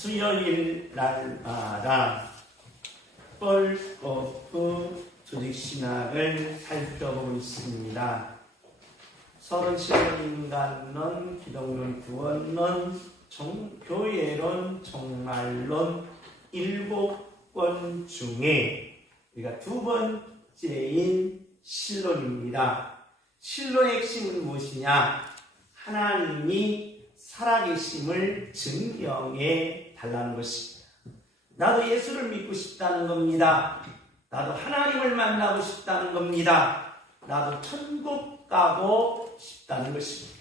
수요일 날마다 뻘거프 조직신학을 살펴보고 있습니다. 37번 인간론, 기독론, 구원론, 교회론, 종말론 7권 중에 우리가 두 번째인 신론입니다. 신론의 핵심은 무엇이냐? 하나님이 살아계심을 증명해 달라는 것입니다. 나도 예수를 믿고 싶다는 겁니다. 나도 하나님을 만나고 싶다는 겁니다. 나도 천국 가고 싶다는 것입니다.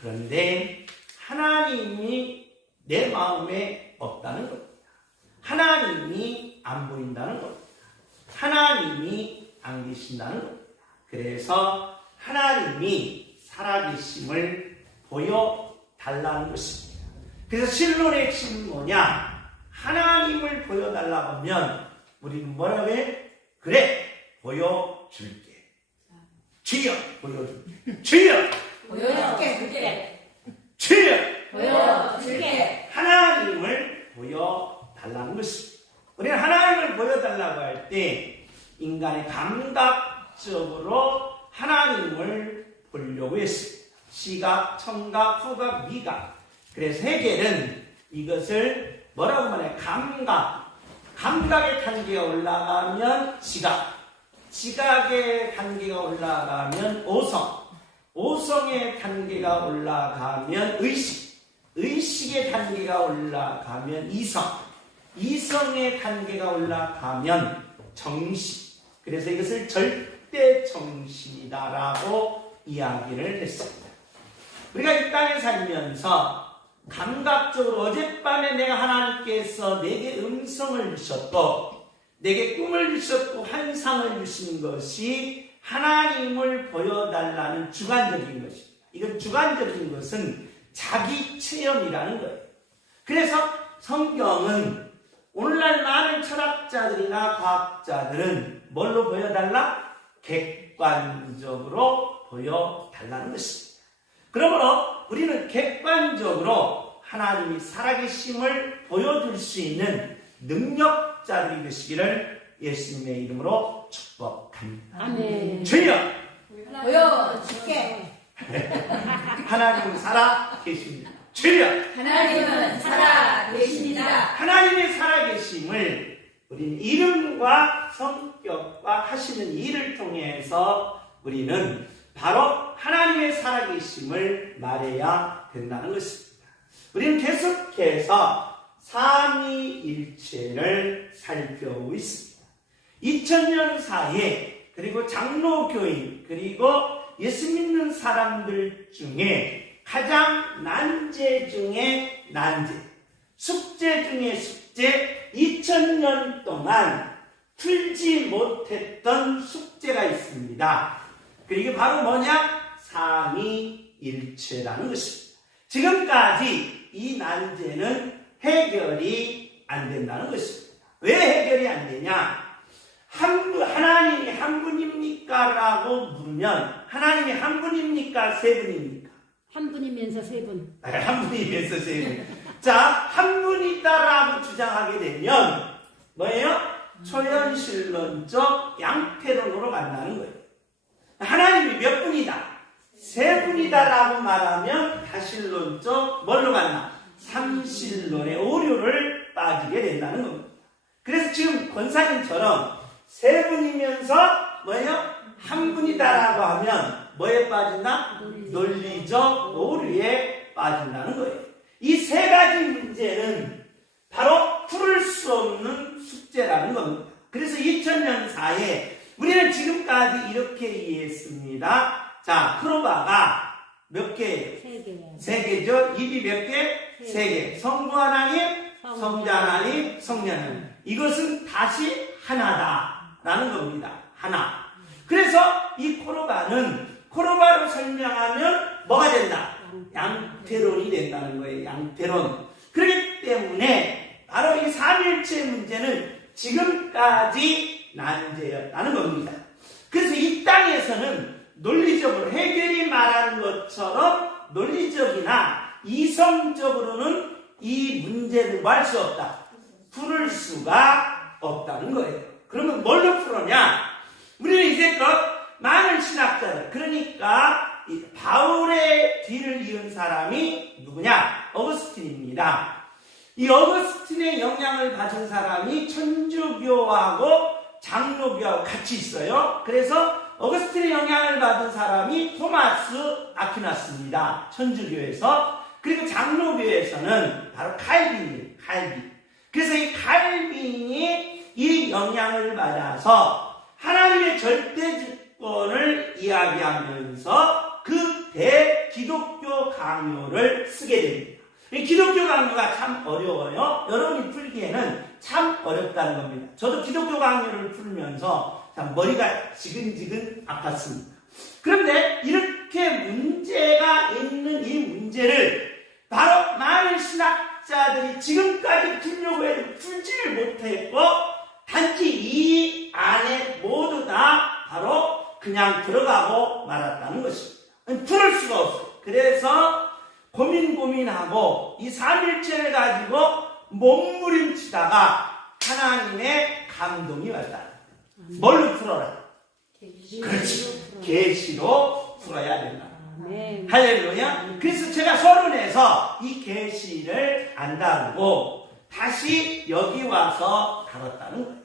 그런데 하나님이 내 마음에 없다는 겁니다. 하나님이 안 보인다는 겁니다. 하나님이 안 계신다는 겁니다. 그래서 하나님이 살아계심을 보여달라는 것입니다. 그래서 신론의 핵심은 뭐냐? 하나님을 보여달라고 하면 우리는 뭐라고 해? 그래, 보여줄게. 주여, 보여줄게. 주여, 보여줄게. 주여, 보여줄게. 하나님을 보여달라는 것입니다. 우리는 하나님을 보여달라고 할 때 인간의 감각적으로 하나님을 보려고 했습니다. 시각, 청각, 후각, 미각. 그래서 해겔은 이것을 뭐라고 말해? 감각의 단계가 올라가면 지각, 지각의 단계가 올라가면 오성, 오성의 단계가 올라가면 의식, 의식의 단계가 올라가면 이성, 이성의 단계가 올라가면 정신. 그래서 이것을 절대 정신이다라고 이야기를 했습니다. 우리가 이 땅에 살면서 감각적으로 어젯밤에 내가 하나님께서 내게 음성을 주셨고 내게 꿈을 주셨고 환상을 주신 것이 하나님을 보여달라는 주관적인 것입니다. 이건 주관적인 것은 자기 체험이라는 거예요. 그래서 성경은 오늘날 많은 철학자들이나 과학자들은 뭘로 보여달라? 객관적으로 보여달라는 것입니다. 그러므로 우리는 객관적으로 하나님이 살아계심을 보여줄 수 있는 능력자들이 되시기를 예수님의 이름으로 축복합니다. 아멘. 주여, 보여줄게. 하나님은 살아계십니다. 주여, 하나님은 살아계십니다. 하나님의 살아계심을 우리는 이름과 성격과 하시는 일을 통해서 우리는 바로 하나님의 살아계심을 말해야 된다는 것입니다. 우리는 계속해서 삼위일체를 살펴보고 있습니다. 2000년 사이에 그리고 장로교인 그리고 예수 믿는 사람들 중에 가장 난제 중에 난제, 숙제 중에 숙제, 2000년 동안 풀지 못했던 숙제가 있습니다. 이게 바로 뭐냐? 삼위일체라는 것입니다. 지금까지 이 난제는 해결이 안 된다는 것입니다. 왜 해결이 안 되냐? 하나님이 한 분입니까? 라고 물으면 하나님이 한 분입니까? 세 분입니까? 한 분이면서 세 분. 한 분이면서 세 분. 자, 한 분이다라고 주장하게 되면 뭐예요? 초현실론적 양태론으로 간다는 거예요. 하나님이 몇 분이다? 세 분이다라고 말하면 다실론적 뭘로 갔나? 삼실론의 오류를 빠지게 된다는 겁니다. 그래서 지금 권사님처럼 세 분이면서 뭐예요? 한 분이다라고 하면 뭐에 빠진다? 논리적 오류에 빠진다는 거예요. 이 세 가지 문제는 바로 풀을 수 없는 숙제라는 겁니다. 그래서 2000년 사이에 우리는 지금까지 이렇게 이해했습니다. 자, 크로바가 몇 개예요? 세 개죠. 입이 몇 개? 세 개. 성부 하나님, 성자 하나님, 성령 하나님. 이것은 다시 하나다라는 겁니다. 하나. 그래서 이 코로바로 설명하면 뭐가 된다? 양태론이 된다는 거예요. 양태론. 그렇기 때문에 바로 이 삼일체 문제는 지금까지 난제였다는 겁니다. 그래서 이 땅에서는 논리적으로 해결이 말하는 것처럼 논리적이나 이성적으로는 이 문제를 뭐 할 수 없다? 풀을 수가 없다는 거예요. 그러면 뭘로 풀었냐? 우리는 이제껏 많은 신학자들, 그러니까 바울의 뒤를 이은 사람이 누구냐? 어거스틴입니다. 이 어거스틴의 영향을 받은 사람이 천주교하고 장로교하고 같이 있어요. 그래서 어거스틴의 영향을 받은 사람이 토마스 아퀴나스입니다. 천주교에서. 그리고 장로교에서는 바로 칼빈이에요. 칼빈. 그래서 이 칼빈이 이 영향을 받아서 하나님의 절대주권을 이야기하면서 그 대기독교 강요를 쓰게 됩니다. 이 기독교 강요가 참 어려워요. 여러분이 풀기에는 참 어렵다는 겁니다. 저도 기독교 강요를 풀면서 참 머리가 지근지근 아팠습니다. 그런데 이렇게 문제가 있는 이 문제를 바로 많은 신학자들이 지금까지 풀려고 해도 풀지를 못했고 단지 이 안에 모두 다 바로 그냥 들어가고 말았다는 것입니다. 풀을 수가 없어요. 그래서 고민하고 이 삼일체를 가지고 몸부림치다가 하나님의 감동이 왔다. 뭘로 풀어라? 그렇지. 계시로 풀어야 된다. 할렐루야. 그래서 제가 서론에서 이 계시를 안 다루고 다시 여기 와서 다뤘다는 거예요.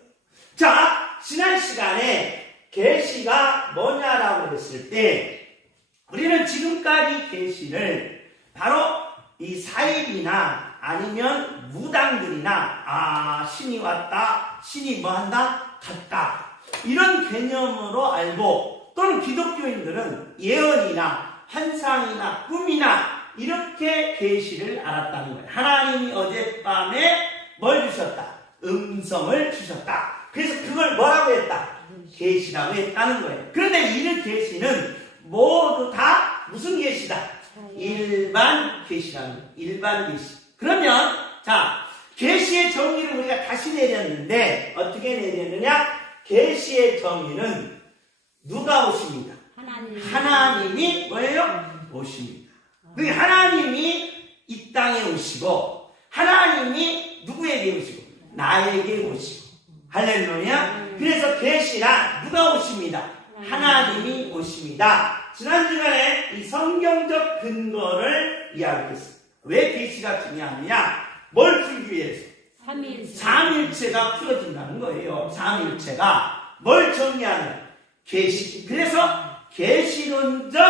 자, 지난 시간에 계시가 뭐냐라고 했을 때 우리는 지금까지 계시를 바로 이 사입이나 아니면 무당들이나 신이 왔다, 신이 뭐한다? 갔다. 이런 개념으로 알고 또는 기독교인들은 예언이나 환상이나 꿈이나 이렇게 계시를 알았다는 거예요. 하나님이 어젯밤에 뭘 주셨다? 음성을 주셨다. 그래서 그걸 뭐라고 했다? 계시라고 했다는 거예요. 그런데 이 계시는 모두 다 무슨 계시다? 일반 계시라는 거예요. 일반 계시. 그러면 자, 계시의 정의를 우리가 다시 내렸는데 어떻게 내렸느냐? 계시의 정의는 누가 오십니다? 하나님이 뭐예요? 오십니다. 그 하나님이 이 땅에 오시고 하나님이 누구에게 오시고? 나에게 오시고. 할렐루야. 그래서 계시란 누가 오십니다? 하나님이 오십니다. 지난 시간에 이 성경적 근거를 이야기했습니다. 왜 계시가 중요하느냐? 뭘 풀기 위해서? 삼일체가 풀어진다는 거예요. 삼일체가 뭘 정의하는? 계시. 그래서 계시론적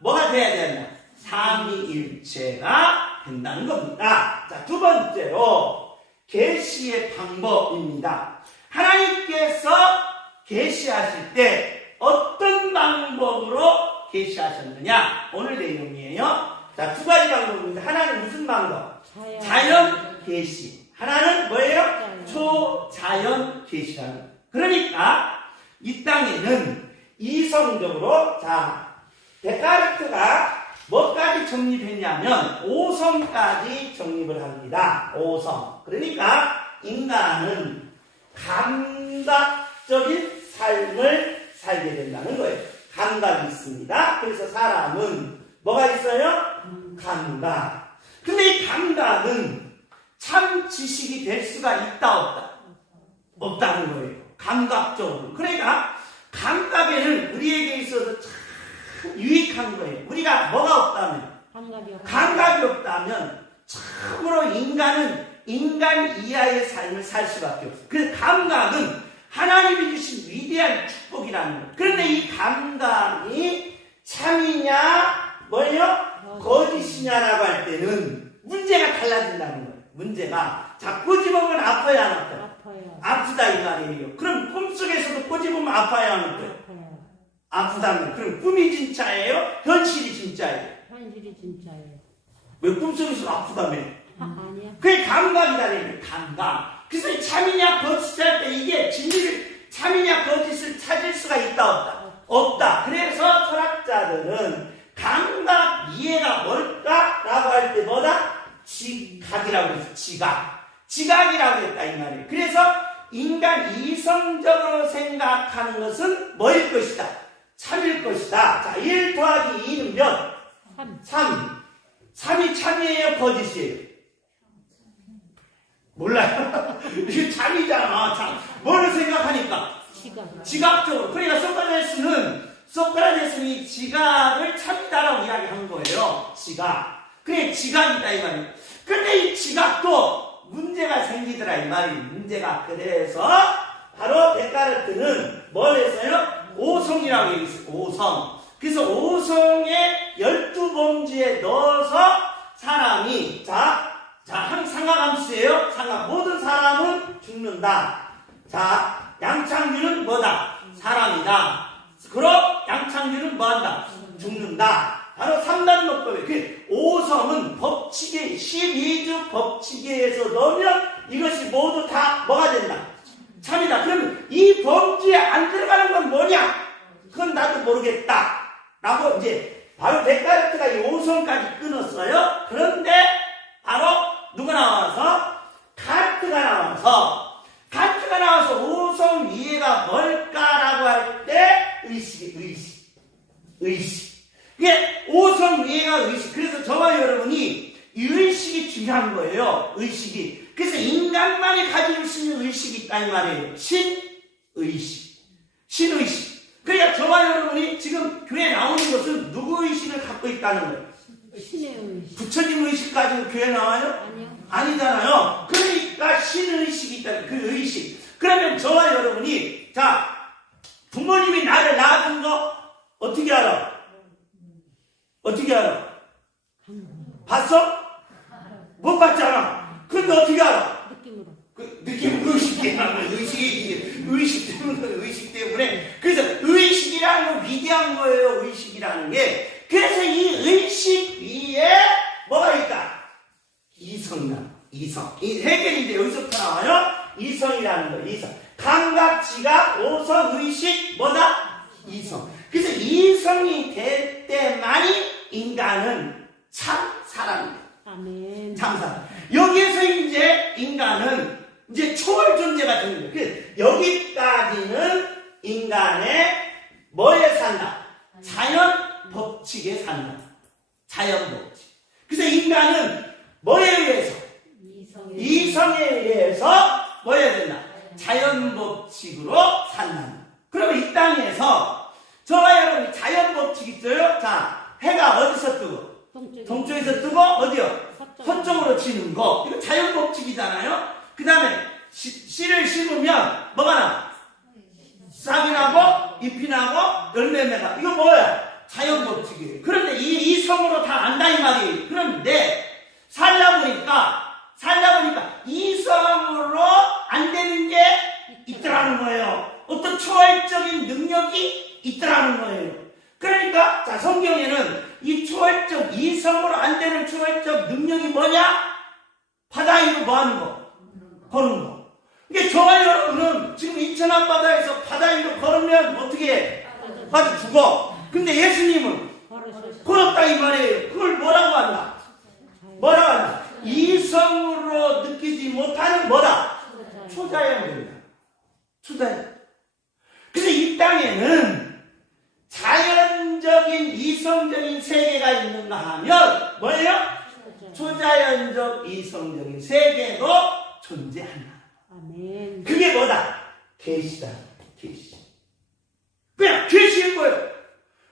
뭐가 돼야 되나? 삼위일체가 된다는 겁니다. 자, 두 번째로 계시의 방법입니다. 하나님께서 계시하실 때 어떤 방법으로 계시하셨느냐? 오늘 내용이에요. 자, 두 가지 방법입니다. 하나는 무슨 방법? 자연 계시. 하나는 뭐예요? 초자연 계시라는 거예요. 그러니까 이 땅에는 이성적으로 자, 데카르트가 뭐까지 정립했냐면 5성까지 정립을 합니다. 5성. 그러니까 인간은 감각적인 삶을 살게 된다는 거예요. 감각이 있습니다. 그래서 사람은 뭐가 있어요? 감각. 근데 이 감각은 참 지식이 될 수가 있다 없다? 없다는 거예요. 감각적으로. 그러니까 감각에는 우리에게 있어서 참 유익한 거예요. 우리가 뭐가 없다면? 감각이 없다면 참으로 인간은 인간 이하의 삶을 살 수밖에 없어요. 그래서 감각은 하나님이 주신 위대한 축복이라는 거예요. 그런데 이 감각이 참이냐 뭐예요? 거짓이냐라고 할 때는 문제가 달라진다는 거예요. 문제가 자, 꼬집으면 아파야 안 아파요? 아프다 이 말이에요. 그럼 꿈속에서도 꼬집으면 아파야 하는 거예요. 아프다면 그럼 꿈이 진짜예요? 현실이 진짜예요? 현실이 진짜예요. 왜 꿈속에서도 아프다며? 아니야. 그게 감각이라는 거예요. 감각. 그래서 참이냐 거짓 할 때 이게 진리를 참이냐 거짓을 찾을 수가 있다 없다? 없다. 그래서 철학자들은 감각 이해가 뭘까라고 할 때 뭐다? 지각이라고 해서 지각이라고 했다 이 말이에요. 그래서 인간 이성적으로 생각하는 것은 뭐일 것이다? 참일 것이다. 자, 1 더하기 2는 몇? 3. 3이 참이에요? 거짓이에요? 몰라요. 이게 잠이잖아. 뭐를 생각하니까? 지각. 지각적으로. 그러니까 소크라테스는 이 지각을 참이다라고 이야기한 거예요. 지각. 그래, 지각이다 이 말이에요. 근데 이 지각도 문제가 생기더라 이 말이에요. 문제가. 그래서 바로 데카르트는 뭘 했어요? 오성이라고 얘기했어요. 오성. 그래서 오성의 12범주에 넣어서 사람이 상하감수예요. 모든 사람은 죽는다. 자, 양창규는 뭐다? 사람이다. 그럼 양창규는 뭐한다? 죽는다. 바로 3단노법에 그 오성은 법칙에 12주 법칙에서 넣으면 이것이 모두 다 뭐가 된다? 참이다. 그러면 이 범주에 안 들어가는 건 뭐냐? 그건 나도 모르겠다. 라고 이제 바로 데카르트가 이 오성까지 끊었어요. 그런데 바로 누가 나와서? 칸트가 나와서 오성 이해가 뭘까라고 할 때 의식. 이게 오성 이해가 의식. 그래서 저와 여러분이 이 의식이 중요한 거예요. 의식이. 그래서 인간만이 가지고 있는 의식이 있다 이 말이에요. 신의식. 그러니까 저와 여러분이 지금 교회에 나오는 것은 누구 의식을 갖고 있다는 거예요? 신의 의식. 부처님 의식 가지고 교회 나와요? 아니요. 아니잖아요. 그러니까 신의식이 있다는 그 의식. 그러면 저와 여러분이 부모님이 나를 낳아준 거 어떻게 알아? 봤어? 못 봤잖아. 근데 어떻게 알아? 느낌으로. 의식 때문에. 그래서 의식이라는 건 위대한 거예요. 의식이라는 게. 그래서 이 의식 위에 뭐가 있다? 이성이다. 이성. 이 해결인데 여기서부터 나와요. 이성이라는 거예요. 이성. 감각, 지각, 오성, 의식, 뭐다? 이성. 그래서 이성이 될 때만이 인간은 참 사람입니다. 아멘. 참 사람. 여기에서 이제 인간은 이제 초월 존재가 되는 거예요. 여기까지는 인간의 뭐에 산다? 자연 법칙에 산다. 자연 법칙. 그래서 인간은 뭐에 의해서? 이성에 의해서 뭐 해야 된다? 자연 법칙으로 산다. 그러면 이 땅에서 저와 여러분이 자연 법칙 있어요? 자, 해가 어디서 뜨고? 동쪽에서 뜨고 어디요? 서쪽으로 치는 거. 이거 자연 법칙이잖아요. 그 다음에 씨를 심으면 뭐가 나? 싹이 나고 잎이 나고 열매가. 이거 뭐야? 자연 법칙이에요. 그런데 이 성으로 다 안다 이 말이에요. 그런데 살다 보니까 이성으로 안 되는 게 있더라는 거예요. 어떤 초월적인 능력이 있더라는 거예요. 그러니까 자, 성경에는 이 초월적 이성으로 안 되는 초월적 능력이 뭐냐? 바다 위로 뭐 하는 거? 걸은 거. 이게 저와 여러분은 지금 인천 앞바다에서 바다 위로 걸으면 어떻게 해? 바다 죽어. 근데 예수님은 걸었다 이 말이에요. 그걸 뭐라고 한다? 이성으로 느끼지 못하는 뭐다? 초자연입니다. 초자연. 그래서 이 땅에는 자연적인 이성적인 세계가 있는가 하면 뭐예요? 초자연적 이성적인 세계도 존재한다. 아멘. 그게 뭐다? 계시다. 계시. 그냥 계시인 거예요.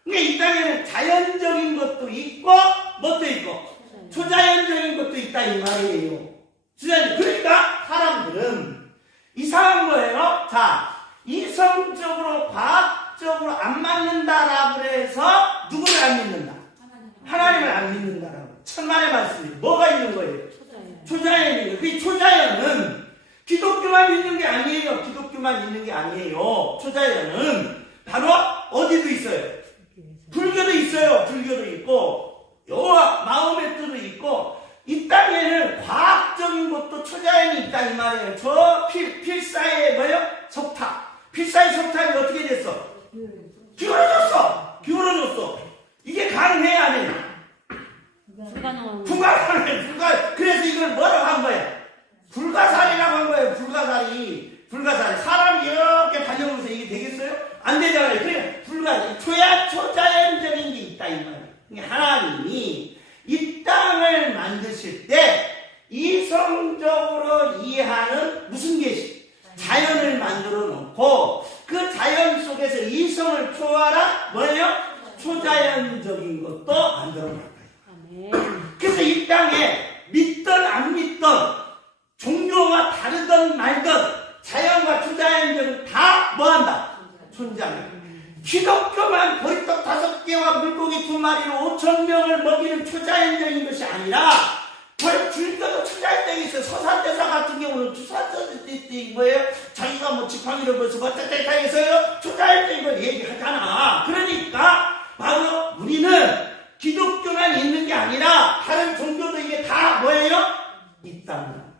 그러니까 이 땅에는 자연적인 것도 있고 뭣도 있고 초자연적인 것도 있다 이 말이에요. 그러니까 사람들은 이상한 거예요. 자, 이성적으로 과학적으로 안 맞는다라고 해서 누구를 안 믿는다? 하나님을 안 믿는다라고. 천만의 말씀이 뭐가 있는 거예요? 초자연이에요. 그 초자연은 기독교만 있는 게 아니에요. 초자연은 바로 어디도 있어요. 불교도 있어요. 불교도 있고 여호와 마음의 뜻도 있고 이 땅에는 과학적인 것도 초자연이 있다 이 말이에요. 저 필사의 뭐예요? 석탑. 필사의 석탑이 어떻게 됐어? 기울어졌어. 이게 가능해 안 해? 불가능해. 그래서 이걸 뭐라고 한 거야? 불가사리라고 한 거예요. 불가사리. 사람이 이렇게 달려오면서 이게 되겠어요? 안 되잖아요. 그래, 초자연적인 게 있다 이 말이에요. 하나님이 이 땅을 만드실 때 이성적으로 이해할 초월한 뭐예요? 초자연적인 것도 만들어 놨다. 아멘. 그래서 이 땅에 믿던 안 믿던 종교가 다르던 말던 자연과 초자연적은 다 뭐한다? 존재한다. 기독교만 보리떡 5개와 물고기 2마리로 5,000명을 먹이는 초자연적인 것이 아니라 불교도 초자연적이 있어요. 서산대사 같은 경우는 주산대사 뭐예요? 자기가 뭐 지팡이를 벌써 어쩌다 해서요 초자연적인 걸 얘기하잖아. 그러니까 바로 우리는 기독교만 있는 게 아니라 다른 종교도 이게 다 뭐예요? 있다는 거예요.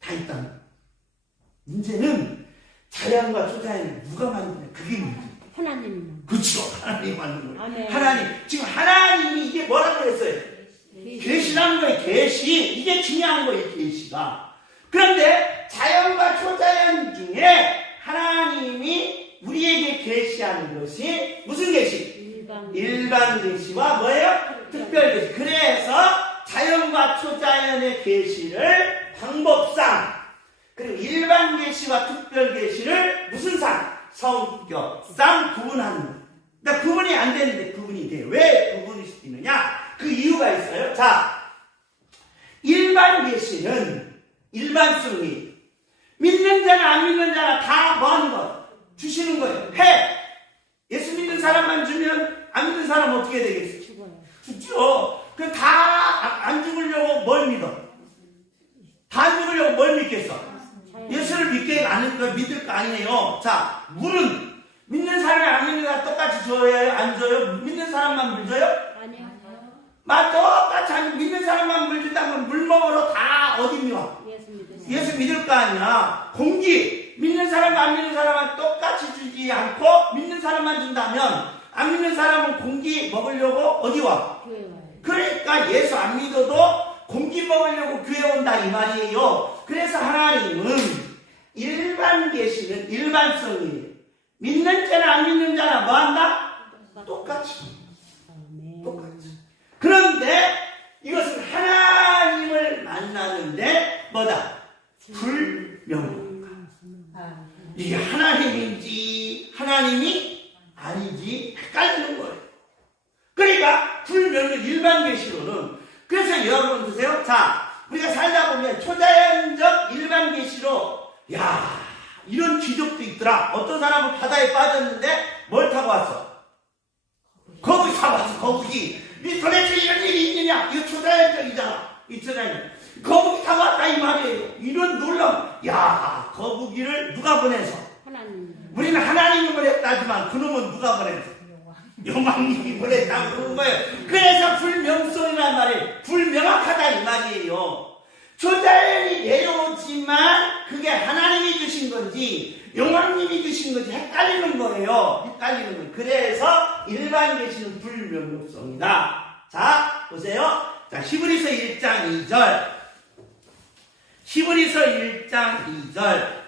다 있다는 거예요. 문제는 자연과 초자연을 누가 만드냐 그게 문제예요. 하나님. 그렇죠. 하나님이 만든 거예요. 아멘. 하나님. 지금 하나님이 이게 뭐라고 했어요? 계시라는 거예요. 계시. 이게 중요한 거예요. 계시가. 그런데 자연과 초자연 중에 하나님이 우리에게 계시하는 것이 무슨 계시? 일반 계시와 뭐예요? 특별 계시. 그래서 자연과 초자연의 계시를 방법상 그리고 일반 계시와 특별 계시를 무슨 상? 성격상 구분하는 거예요. 그러니까 구분이 안 되는데 구분이 돼요. 왜 구분이 시키느냐? 그 이유가 있어요. 자, 일반 계시는 일반성이 믿는 자나 안 믿는 자나 다 뭐 하는 거? 주시는 거예요. 해! 예수 믿는 사람만 주면 안 믿는 사람은 어떻게 되겠어요? 죽어요. 죽죠. 그 다 안 죽으려고 뭘 믿어? 다 안 죽으려고 뭘 믿겠어? 예수를 믿을 거 아니에요. 자, 물은 믿는 사람이 안 믿는 사람 똑같이 줘요? 안 줘요? 믿는 사람만 물 줘요? 아니요. 똑같이 안 믿는 사람만 물 준다면 물 먹으러 다 어디 와? 예수 믿을 거 아니야. 공기 믿는 사람과 안 믿는 사람은 똑같이 주지 않고 믿는 사람만 준다면 안 믿는 사람은 공기 먹으려고 어디 와? 교회 와요. 그러니까 예수 안 믿어도 공기 먹으려고 교회 온다 이 말이에요. 그래서 하나님은 일반 계시는 일반성이에요. 믿는 자나 안 믿는 자나 뭐 한다? 똑같이. 아멘. 똑같이. 그런데 이것은 하나님을 만나는데 뭐다? 불명확한. 이게 하나님인지 하나님이 아닌지 헷갈리는 거예요. 그러니까 불명령 일반 계시로는 그래서 여러분 보세요. 자, 우리가 살다 보면 초자연적 일반 계시로 야 이런 기적도 있더라. 어떤 사람은 바다에 빠졌는데 뭘 타고 왔어? 거북이 타고 왔어. 거북이. 이 도대체 이런 일이 있느냐? 이거 초자연적이잖아. 이 초자연. 거북이 타고 왔다 이 말이에요. 이런 놀라움. 야 거북이를 누가 보내서? 하나님. 우리는 하나님이 보냈다지만 그놈은 누가 보냈어? 용왕님이 보냈다고 그런 거예요. 그래서 불명성이란 말이 불명확하다 이 말이에요. 초자연이 내려오지만 그게 하나님이 주신 건지 용왕님이 주신 건지 헷갈리는 거예요. 헷갈리는 거예요. 그래서 일반 계시는 불명확성이다. 자 보세요. 자 히브리서 1장 2절 히브리서 1장 2절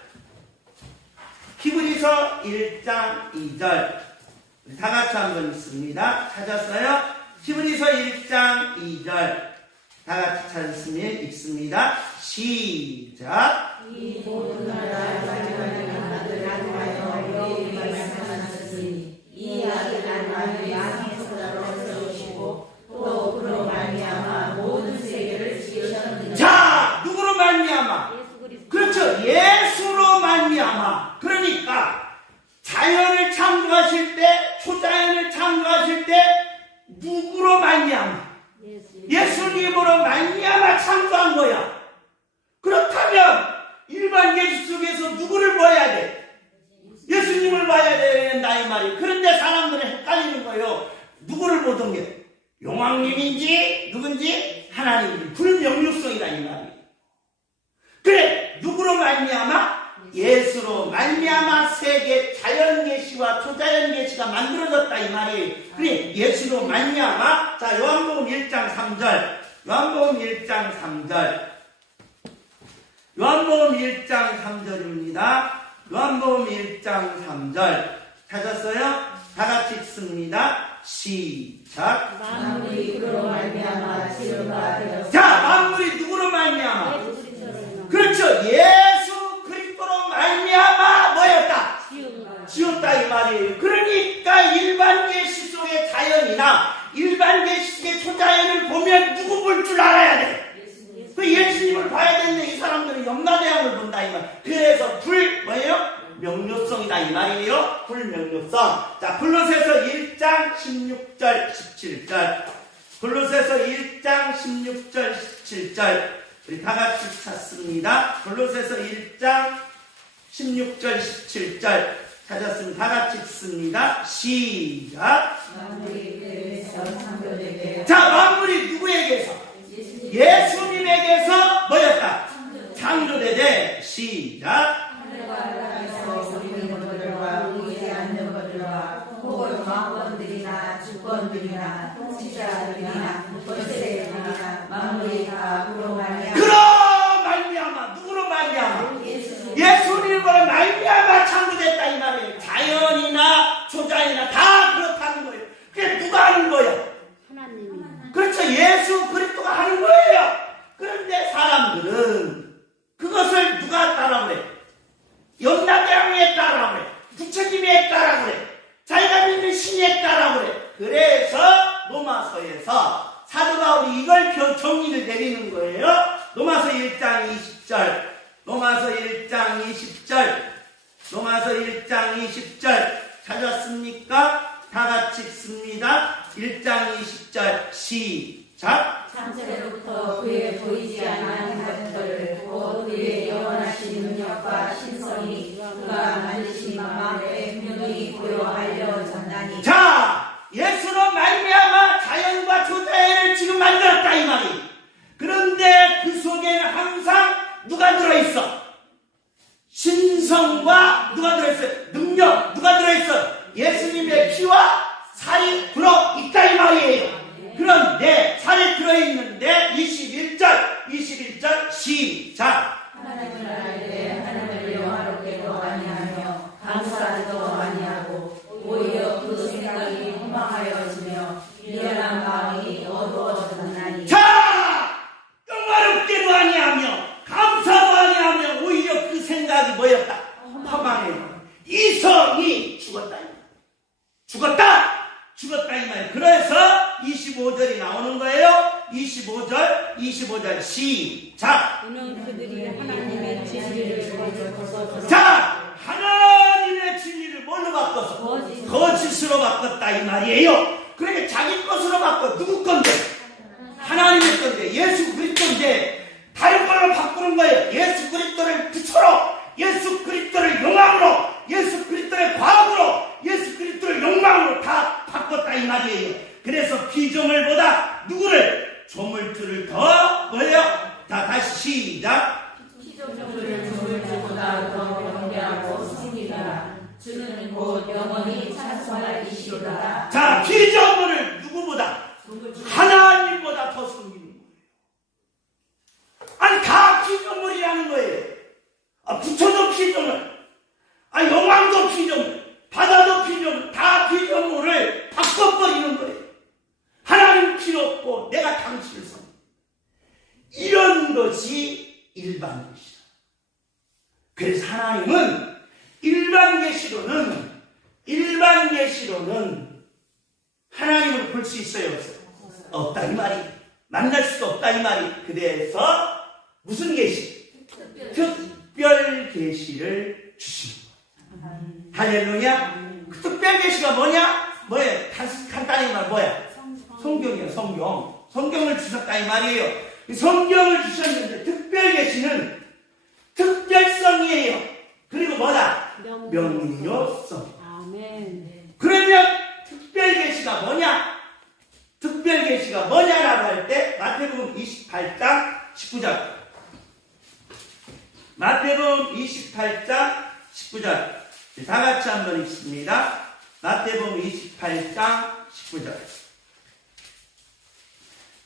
히브리서 1장 2절 다 같이 한번 읽습니다. 찾았어요? 히브리서 1장 2절 다 같이 찾았으면 읽습니다. 시작. 이 모든 나라를 가져가는 아들 하나여 여호와의 말씀하셨으니 이 아들 하나님의 양에서 떨어지시고 또 그로 말미암아 모든 세계를 지으셨느니라. 자, 누구로 말미암아? 예수 그리스도. 그렇죠. 예수로 말미암아. 그러니까 자연을 창조하실 때, 초자연을 창조하실 때 누구로 말미암아? 예수님으로 말미암아 창조한 거야. 그렇다면 일반 계시 속에서 누구를 봐야 돼? 예수님을 봐야 된다 이 말이에요. 그런데 사람들은 헷갈리는 거예요. 누구를 보던 게 용왕님인지 누군지 하나님인지 불명료성이라 이 말이에요. 그래 누구로 말미암아? 예수로 말미암아 세계 자연계시와 초자연계시가 만들어졌다 이 말이에요. 그래 예수로 말미암아. 자 요한복음 1장 3절 요한복음 1장 3절 요한복음 1장 3절입니다. 요한복음 1장 3절 찾았어요? 다 같이 읽습니다. 시작. 만물이 그로 말미암아 지은 바 되었으니. 자 만물이 누구로 말미암아? 예수 그리스도로 그렇죠. 예수 그리스도로 말미암아 뭐였다? 지은 거예요. 지었다 이 말이에요. 그러니까 이 말이에요. 불명료성. 자, 골로새서 1장 16절 17절. 골로새서 1장 16절 17절. 우리 다 같이 찾습니다. 골로새서 1장 16절 17절 찾았으면 다 같이 읽습니다. 시작. 자, 만물이 누구에게서? 예수님에게서 뭐였다? 창조되되. 시작. 혹은 왕권들이나 주권들이나 통치자들이나 권세들이나 만물이 다 그로 말미암아. 누구로 말미암아? 예수님으로 말미암아 창조됐다 이 말이에요. 자연이나 초자연이나 다 그렇다는 거예요. 그게 누가 하는 거예요? 하나님이. 그렇죠. 예수 그리스도가 하는 거예요. 그런데 사람들은 그것을 누가 따라고 그래? 염라대왕에 따라고 그래. 부처님에 따라고 그래. 자기가 믿는 신에 따라고 그래. 그래서 로마서에서 사도 바울이 이걸 정리를 내리는 거예요. 로마서 1장 20절. 로마서 1장 20절. 로마서 1장 20절. 찾았습니까? 다 같이 읽습니다. 1장 20절 시작. 창세로부터 그의 보이지 않는 것들 곧 그의 영원하신 능력과 신성이 그가 만드신 마음에 분명히 보여 알려졌나니. 자, 예수로 말미암아 자연과 초자연을 지금 만들었다 이 말이. 그런데 그 속에는 항상 누가 들어있어? 신성과 누가 들어있어요? 능력 누가 들어있어? 예수님의 피와 살이 들어있다 이 말이에요. 그런데 살이 들어있는데 21절 시작. 하나님을 알되 하나님을 영화롭게도 아니하며 감사하지도 아니하고 오히려 그 생각이 허망하여지며 미련한 마음이 어두워졌나니. 자, 영화롭게도 아니하며 감사도 아니하며 오히려 그 생각이 뭐였다? 허망해요. 이성이 죽었다 이 말이에요. 그래서 25절이 나오는 거예요. 25절 시작. 이는 그들이 하나님의 진리를 거짓. 자, 하나님의 진리를 뭘로 바꿨어? 거짓으로 바꿨다 이 말이에요. 그러니까 자기 것으로 바꿔. 누구 건데? 하나님의 건데, 예수 그리스도인데 다른 걸로 바꾸는 거예요. 예수 그리스도를 부처로, 예수 그리스도를 영광으로, 예수 그리스도의 과학으로, 예수 그리스도를 영광으로 다 바꿨다 이 말이에요. 그래서 피조물보다 누구를? 조물주를 더 뭐예요? 자, 다시 시작. 피조물을 조물주보다 더 경배하고 섬기라. 주는 곧 영원히 찬송할 이시로다. 자, 피조물을 누구보다? 하나님보다 더 섬기는 거예요. 아니, 다 피조물이라는 거예요. 부처도 피조물, 영왕도 피조물, 바다도 피조물, 다 피조물을 바꿔버리는 거예요. 하나님 필요 없고 내가 당신을 섬겨. 이런 것이 일반 계시다. 그래서 하나님은 일반 계시로는 하나님을 볼 수 있어요, 없어요? 없다 이 말이. 만날 수도 없다 이 말이. 그래서 무슨 계시? 특별 계시를 주시는 거예요. 할렐루야. 그 특별 계시가 뭐냐? 뭐예요? 간단히 말하면 뭐야? 성경이에요. 성경을 주셨다 이 말이에요. 성경을 주셨는데 특별 계시는 특별성이에요. 그리고 뭐다? 명료성. 아멘. 그러면 특별 계시가 뭐냐? 특별 계시가 뭐냐라고 할 때 마태복음 28장 19절. 마태복음 28장 19절. 다 같이 한번 읽습니다. 마태복음 28장 19절.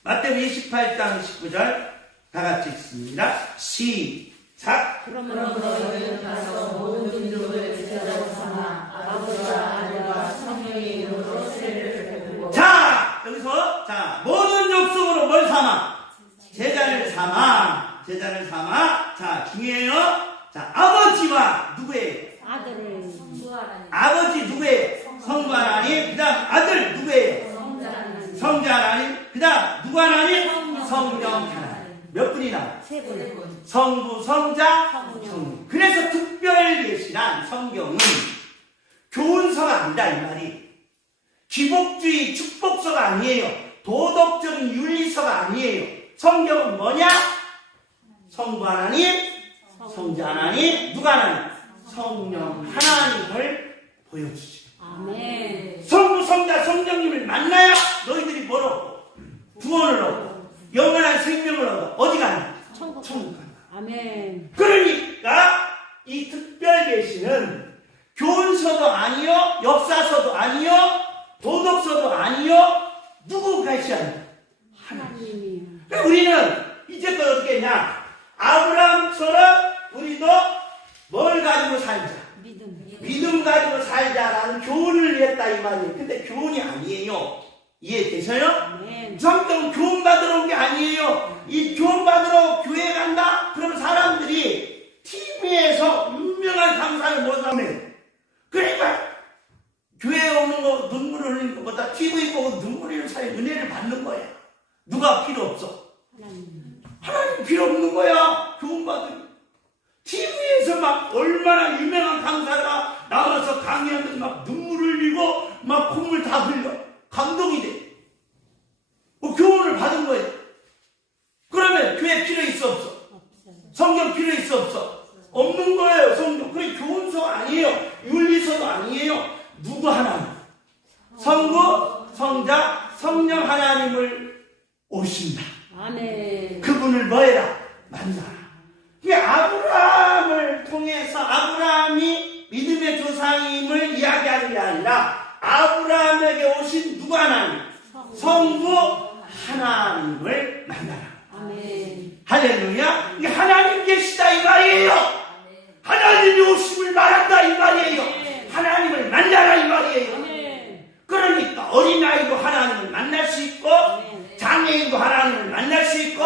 마태복음 28장 19절. 다 같이 읽습니다. 시작. 그러므로 너희는 가서 모든 민족을 제자로 삼아 아버지와 아들과 성령의 이름으로 세례를 베푸고. 자, 여기서 모든 족속으로 뭘 삼아? 제자를 삼아. 자, 중요해요. 자, 아버지와 누구예요? 아들을. 아버지 누구예요? 성부 하나님. 그 다음 아들 누구예요? 성자 하나님. 그 다음 누구 하나님? 성령 하나님. 몇 분이나? 세 분. 성부, 성자, 성령. 그래서 특별 계시란 성경은 교훈서가 아니다 이 말이. 기복주의 축복서가 아니에요. 도덕적인 윤리서가 아니에요. 성경은 뭐냐? 성부 하나님, 성자 하나님, 누가 하나님? 성령 하나님을 보여주시고 아멘. 성부, 성자, 성령님을 만나야 너희들이 뭘 얻고 구원을 얻고 영원한 생명을 얻어. 어디 가나? 천국. 천국 가나. 아멘. 그러니까 이 특별계시는 교훈서도 아니요, 역사서도 아니요, 도덕서도 아니요, 누구 계시야? 하나님이요. 우리는 이제껏 어떻게 했냐? 아브라함처럼 우리도 뭘 가지고 살자? 믿음 가지고 살자라는 교훈을 했다 이 말이에요. 근데 교훈이 아니에요. 이해되셔요? 아멘. 성경은 교훈 받으러 온 게 아니에요. 이 교훈 받으러 교회 간다? 그러면 사람들이 TV에서 유명한 강사를 못 하면 그러니까 교회에 오는 거 눈물을 흘리는 것보다 TV 보고 눈물 흘리는 사람이 은혜를 받는 거야. 누가 필요 없어? 하나님 필요 없는 거야. 교훈 받으면. TV에서 막 얼마나 유명한 강사가 나와서 강의하면서 막 눈물 흘리고 막 콧물 다 흘려. 감동이 돼. 교훈을 받은 거예요. 그러면 교회 필요 있어 없어? 성경 필요 있어 없어? 없는 거예요. 성경. 그게 교훈서 아니에요. 윤리서도 아니에요. 누구 하나님? 성부, 성자, 성령 하나님을 오신다. 아멘. 그분을 뭐해라? 만나라. 이게 아브라함을 통해서 아브라함이 믿음의 조상임을 이야기하는 게 아니라 아브라함에게 오신 누구 하나님? 성부 하나님을 만나라. 아멘. 할렐루야. 이게 하나님 계시다 이 말이에요. 하나님이 오심을 말한다 이 말이에요. 하나님을 만나라 이 말이에요. 아멘. 그러니까 어린아이도 하나님을 만날 수 있고 장애인도 하나님을 만날 수 있고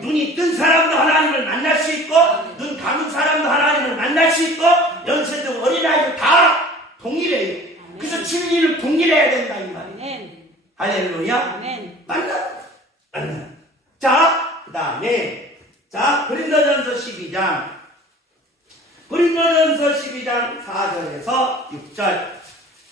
눈이 뜬 사람도 하나님을 만날 수 있고 눈 감은 사람도 하나님을 만날 수 있고 연세도 어린아이도 다 동일해요. 그래서 진리는 동일해야 된다 이 말이에요. 아멘. 할렐루야. 아멘. 만나. 자, 그 다음에 자 고린도전서 12장 고린도전서 12장 4절에서 6절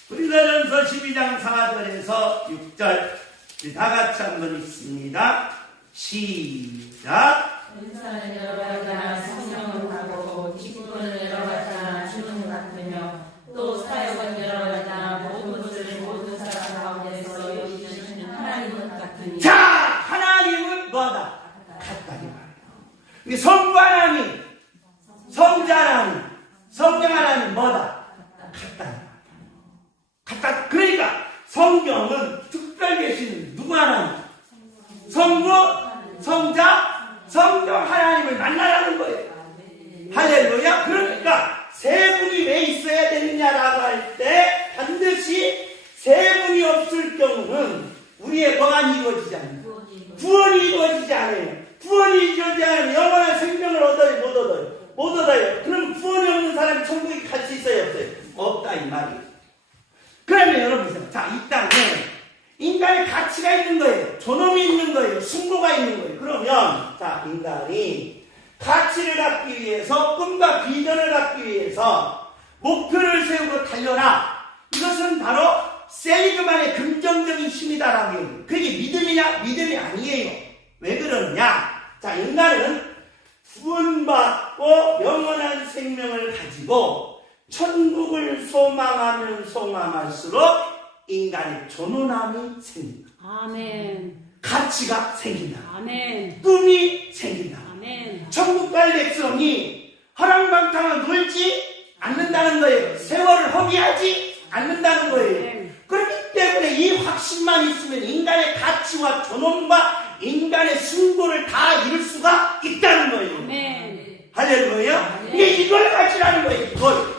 고린도전서 12장 4절에서 6절 다 같이 한번 읽습니다. 시작. 은사는 여러 가지나 성령을 받고 기쁨은 여러 가지나 주는 같으며 또 사역은 여러 가지나 모든 것을 모든 사람 가운데서 여기시는 하나님은 같으니. 자, 하나님은 뭐다? 같다 이 말이에요. 성부 하나님, 성자 하나님, 성령 하나님 뭐다? 같다. 같다. 그러니까 성경은 특별 계시는 누구 하나님? 성부, 성자, 성령 하나님을 만나라는 거예요. 할렐루야. 그러니까 세 분이 왜 있어야 되느냐라고 할 때 반드시 세 분이 없을 경우는 우리의 뭐가 이루어지지 않아요. 구원이 이루어지지 않아요. 구원이 이루어지지 않으면 영원한 생명을 얻어요? 못 얻어요? 못 얻어요. 그럼 구원이 없는 사람이 천국에 갈 수 있어요? 없어요? 없다 이 말이에요. 그러면 여러분 보세요. 자, 이 땅에 인간의 가치가 있는 거예요. 존엄이 있는 거예요. 승부가 있는 거예요. 그러면 자, 인간이 가치를 갖기 위해서 꿈과 비전을 갖기 위해서 목표를 세우고 달려라. 이것은 바로 세이그만의 긍정적인 힘이다라고 해요. 그게 믿음이냐? 믿음이 아니에요. 왜 그러느냐? 자, 인간은 구원받고 영원한 생명을 가지고 천국을 소망하면 소망할수록 인간의 존엄함이 생긴다. 아멘. 가치가 생긴다. 아멘. 꿈이 생긴다. 아멘. 천국 갈 백성이 허랑방탕을 놀지 않는다는 거예요. 세월을 허비하지 않는다는 거예요. 그렇기 때문에 이 확신만 있으면 인간의 가치와 존엄과 인간의 승부를 다 이룰 수가 있다는 거예요. 아멘. 할렐루야. 이게 이걸 가지라는 거예요.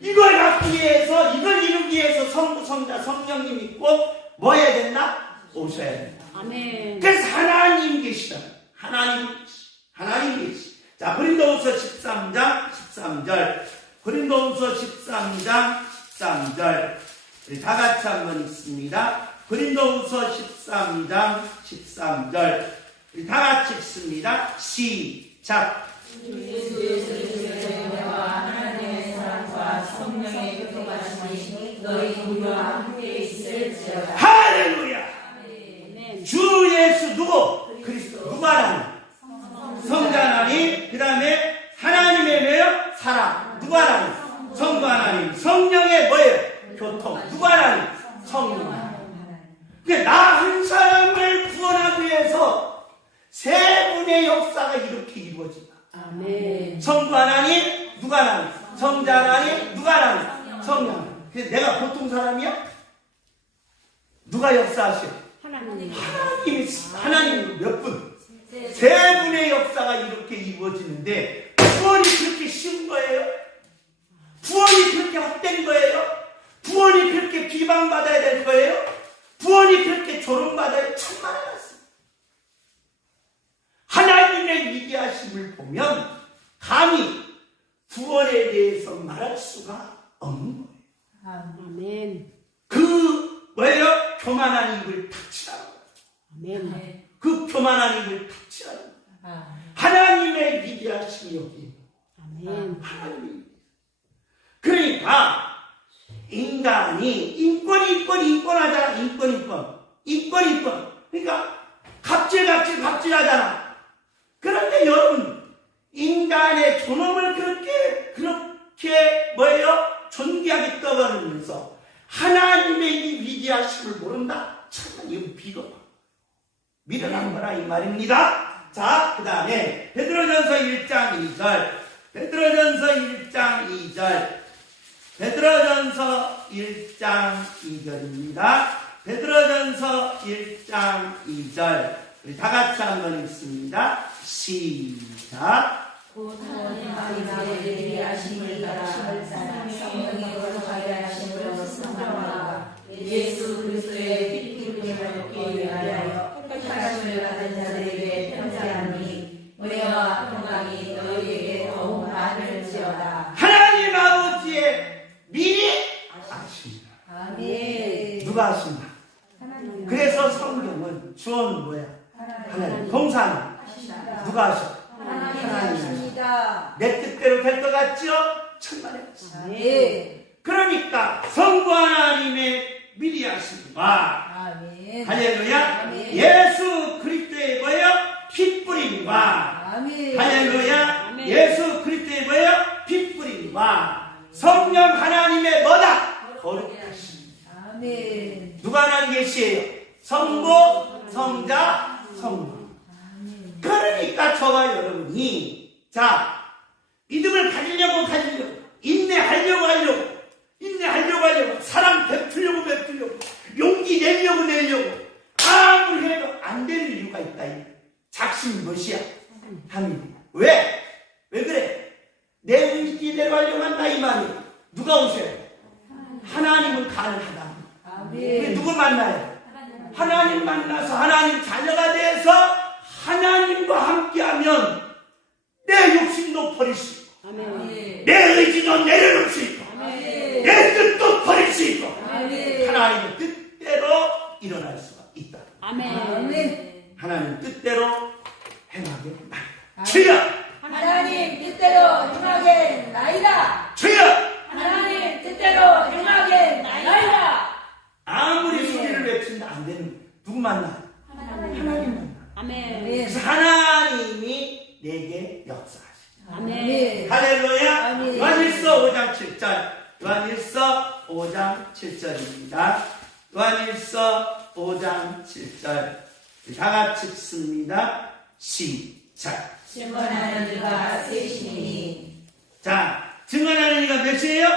이걸 갖기 위해서, 이걸 이루기 위해서 성부, 성자, 성령님 믿고 뭐 해야 된다? 오셔야 된다. 아멘. 그래서 하나님 계시다. 하나님 계시. 자, 고린도후서 13장 13절. 고린도후서 13장 13절. 우리 다 같이 한번 읽습니다. 고린도후서 13장 13절. 우리 다 같이 읽습니다. 시작. 예수 그리스도의 은혜와 하나님의 사랑과 성령과 성령의 교통하심이 너희 공유와 함께 있을지어다. 할렐루야. 아멘. 주 예수 누구? 그리스도. 누가 하나님? 성자 하나님. 그 다음에 하나님의 뭐예요? 사랑. 누가 하나님? 성부 하나님. 성령의 뭐예요? 교통. 누가 하나님? 성령. 그러니까 나 한 사람을 구원하기 위해서 세 분의 역사가 이렇게 이루어진다. 아멘. 성부 하나님, 누가 하나님? 성자 하나님, 누가 하나님? 성령. 그래서 내가 보통 사람이야? 누가 역사하셔? 하나님. 하나님 몇 분? 세 분의 역사가 이렇게 이루어지는데 구원이 그렇게 쉬운 거예요? 구원이 그렇게 헛된 거예요? 구원이 그렇게 비방받아야 될 거예요? 구원이 그렇게 조롱받아야 참말이 났습니다. 하나님의 위대하심을 보면 감히 구원에 대해서 말할 수가 없는 거예요. 아멘. 그 뭐예요? 교만한 입을 닥치라는 거예요. 아멘. 그 교만한 입을 닥치라는 거예요. 하나님의 위대하심이 여기 아멘. 하나님이. 그러니까 인간이 인권하잖아. 인권. 그러니까 갑질하잖아. 그런데 여러분 인간의 존엄을 그렇게 뭐예요? 존귀하게 떠받으면서 하나님의 이 위대하심을 모른다? 참 이건 비겁. 미련한 거라 이 말입니다. 자, 그 다음에 베드로전서 1장 2절. 베드로전서 1장 2절입니다. 베드로전서 1장 2절. 우리 다 같이 한번 읽습니다. 시작. 곧 하나님 아버지의 하심을 따라 성령의 거룩하게 하심으로 성령과 예수 그리스도의 피부림을 얻기 위하여 택하심을 받은 자들에게 편지하니 은혜와 평강이 너희에게 더욱 많을지어다. 하나님 아버지의 미리 아십니다. 아멘. 누가 아십니다? 그래서 성경은 주어는 뭐야? 하나님. 동사는 누가 아셔? 하나님 하십니다. 내 뜻대로 될 것 같죠? 천만에. 아멘. 그러니까 성부 하나님의 미리 하심과 아멘. 할렐루야. 아멘. 예수 그리스도의 뭐예요? 핏뿌림과 아멘. 할렐루야. 아멘. 예수 그리스도의 뭐예요? 핏뿌림과 성령 하나님의 뭐다? 거룩하심. 아멘. 누가 하나님 계시에요? 성부, 성자, 성령. 그러니까 저와 여러분이 자 믿음을 가지려고 인내하려고 사랑 베풀려고 용기 내려고 아무리 해도 안 될 이유가 있다. 작심이 무엇이야? 함이. 왜 그래? 내 의지대로 하려고 한다 이 말이. 누가 오세요? 하나님은 가능하다. 아멘. 누구 만나요? 하나님 만나서 하나님 자녀가 돼서 하나님과 함께하면 내 욕심도 버릴 수 있고 아멘. 내 의지도 내려놓을 수 있고 아멘. 내 뜻도 버릴 수 있고 아멘. 하나님의 뜻대로 일어날 수가 있다. 아멘. 아멘. 하나님 뜻대로 행하게 나이다. 주여! 하나님 뜻대로 행하게 나이다. 주여! 하나님 뜻대로 행하게 나이다. 아무리 소리를 외친다 안 되는 거예요. 누구 만나? 하나님 만나. 아멘. 그래서 하나님이 내게 역사하십니다. 아멘. 할렐루야. 아멘. 요한일서 5장 7절. 요한일서 5장 7절입니다. 요한일서 5장 7절. 다 같이 읽습니다. 시작. 증언하는 이가 셋이니. 자, 증언하는 이가 몇이에요?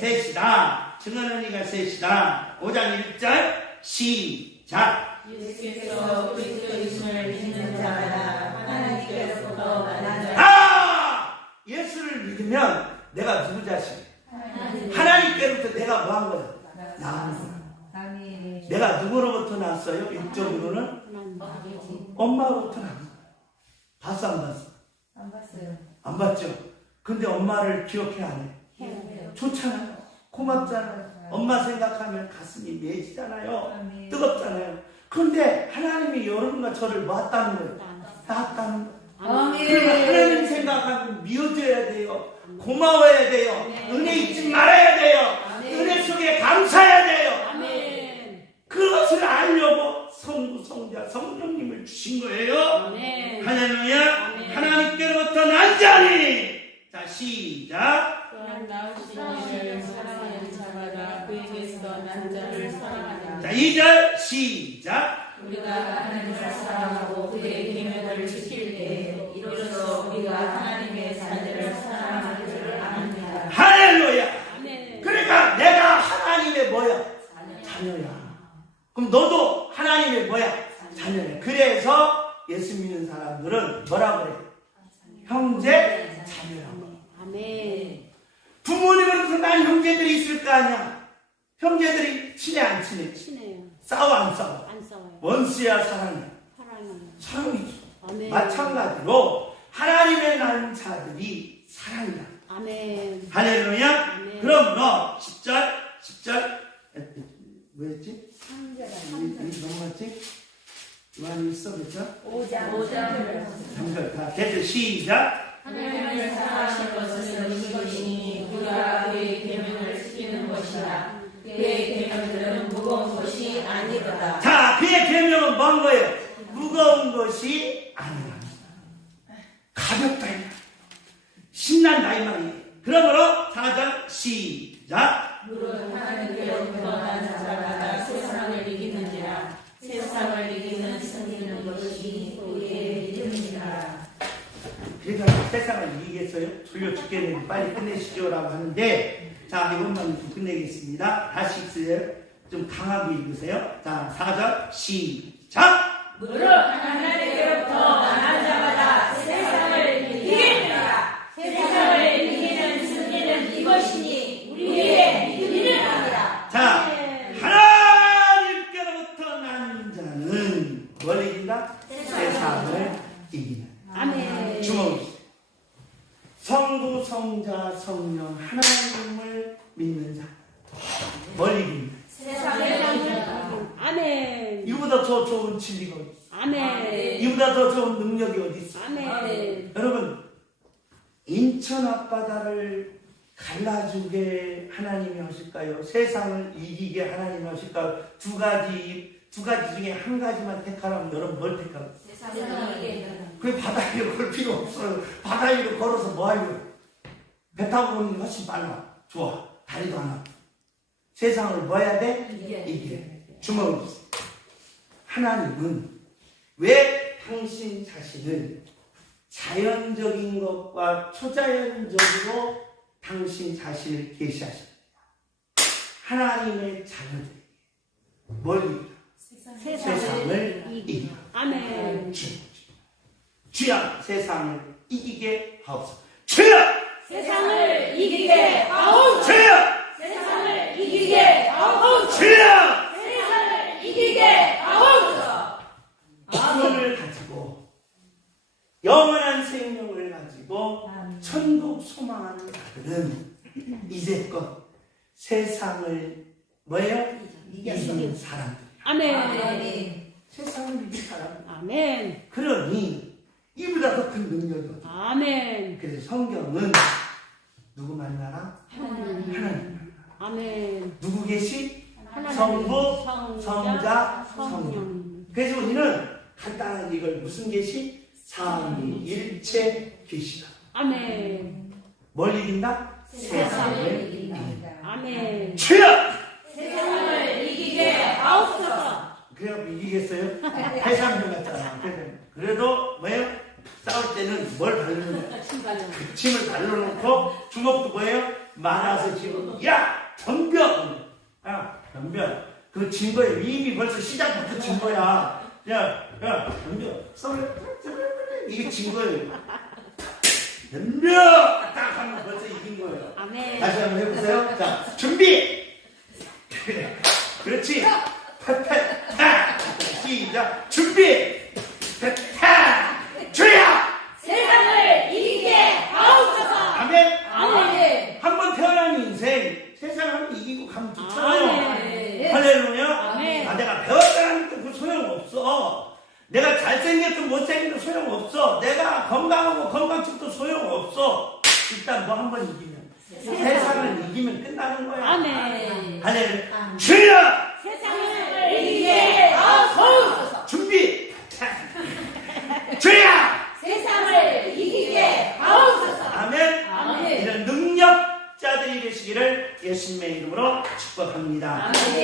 셋이다. 증언하는 이가 셋이다. 5장 1절. 시작. 예수께서 그리스도이심을 믿는 자마다 하나님께로부터 만난 예수를 믿으면 내가 누구 자식? 하나님께로부터 내가 뭐 한 거야? 나은 거야. 아멘. 내가 누구로부터 났어요? 육적으로는? 엄마로부터 났어요. 봤어 안 봤어? 안 봤어요. 안 봤죠? 근데 엄마를 기억해 안 해? 좋잖아요. 고맙잖아요. 엄마 생각하면 가슴이 매지잖아요. 뜨겁잖아요. 그런데 하나님이 여러분과 저를 놨다는 거예요. 낳았다는 거예요. 그러면 하나님 생각하고 미워져야 돼요. 고마워야 돼요. 은혜 잊지 말아야 돼요. 은혜 속에 감사해야 돼요. 그것을 알려고 성부, 성자, 성령님을 주신 거예요. 할렐루야. 하나님께로부터 난자니. 자, 시작. 또한 나오신 이를 사랑하는 자마다 그에게서 난 자를 사랑하는 자, 2절 시작. 우리가 하나님을 사랑하고 그의 계명을 지킬 때 이로써 우리가 하나님의 자녀를 사랑하는 줄을 압니다. 할렐루야. 그러니까 내가 하나님의 뭐야? 자녀야. 그럼 너도 하나님의 뭐야? 자녀야. 그래서 예수 믿는 사람들은 뭐라 그래? 형제, 자녀라고. 부모님으로부터 난 형제들이 있을 거 아니야. 형제들이 친해 안 친해? 친해요. 싸워 안 싸워? 안 싸워요. 원수야 사랑이야? 사랑해요. 사랑이지. 아멘. 마찬가지로 하나님의 낳은 자들이 사랑이다. 아멘. 할렐루야. 아멘. 그럼 너 10절 뭐였지? 3절 넘어갔지? 많이 있어 그죠? 5장 3절 다 됐죠? 시작. 하나님을 사랑하신 것은 이것이니 우리가 그의 계명을 지키는 것이라. 그의 계명들은 무거운 것이 아니로다. 자, 그의 계명은 뭔 거예요? 무거운 것이 아니라 가볍다 이 말. 신난다 이 말이에요. 그러므로 4절 시작. 물은 하나님께로부터 난 자마다 세상을 이기는지라. 세상을 이기는 승리는 것이 우리의 이름이라. 그러니까 세상을 이기겠어요? 졸려 죽겠는데 빨리 끝내시죠라고 하는데, 자, 이것만 좀 끝내겠습니다. 다시 읽으세요. 좀 강하게 읽으세요. 자, 4절 시작. 물은 하나님께로부터 난 자마다 세상을 이기느니라. 세상을 이기는 승리는 이것이니 우리의 이름이라. 자, 하나님께로부터 난 자는 뭘 이긴다? 세상을 이기는. 아멘. 주먹이 성부, 성자, 성령 하나님을 믿는 자 뭘 이긴다? 세상을 아멘. 이보다 더 좋은 진리가 어디 있어? 아멘. 이보다 더 좋은 능력이 어디 있어? 아멘. 여러분, 인천 앞바다를 갈라주게 하나님이 하실까요? 세상을 이기게 하나님이 하실까요? 두 가지 중에 한 가지만 택하라면 여러분 뭘 택하라고? 세상을 이기는. 그 바다 위로 걸 필요 없어요. 바다 위로 걸어서 뭐하려? 배 타고 오는 게 훨씬 빨라. 좋아. 다리도 안 아파. 세상을 뭐 해야 돼? 이게 주먹을 주세요. 하나님은 왜 당신 자신을 자연적인 것과 초자연적으로 당신 자신을 계시하십니다. 하나님의 자녀들에게 뭘 이기다? 세상을 이기다. 아멘. 주여 세상을 이기게 하옵소서. 주여 세상을 이기게 하옵소서. 주여 세상을 이기게 하옵소서. 주여 세상을 이기게 하옵소서. 구원을 가지고 영원한 생명을 가지고 천국 소망하는 자들은 이제껏 세상을 뭐예요? 이기는 사람들. 아멘. 세상을 이긴 사람. 아멘. 그러니 이보다 더 큰 능력이 어디? 아멘. 그래서 성경은 누구 만나라? 하나님 만나라. 아멘. 누구 계시? 하나님, 성부, 성자, 성자, 성령. 성령. 그래서 우리는 간단하게 이걸 무슨 계시? 삼위일체 계시다. 아멘. 뭘 이긴다? 세상을 이긴다. 아멘. 주여! 세상을 이기게 하옵소서. 그래갖고 이기겠어요? 해상전 같잖아. 그래도 뭐예요? 싸울 때는 뭘 바르는 거야? 침을 발라놓고 주먹도 뭐예요? 많아서 지금 야! 덤벼! 야 덤벼. 그거 진 거예요. 이미 벌써 시작부터 진 거야. 야 덤벼. 이게 진 거예요. 덤벼! 딱 하면 벌써 이긴 거예요. 아멘. 다시 한번 해보세요. 자, 준비! 그래. 그렇지. 타 시작. 준비! 타 주여! 세상을 이기게 하옵소서. 아멘. 아멘. 한 번 태어난 인생 세상을 이기고 가면 좋잖아요. 아멘. 할렐루야. 아멘. 내가 배웠다는 그 소용 없어. 내가 잘생겼든 못생겨도 소용없어. 내가 건강하고 건강증도 소용없어. 일단 뭐 한번 이기면 세상을 이기면 끝나는 거야. 아멘. 할렐루야. 주여 세상을 이기게 하옵소서. 준비. 주여 세상을 이기게 하옵소서. 아멘. 아멘. 이런 능력자들이 되시기를 예수님의 이름으로 축복합니다. 아멘.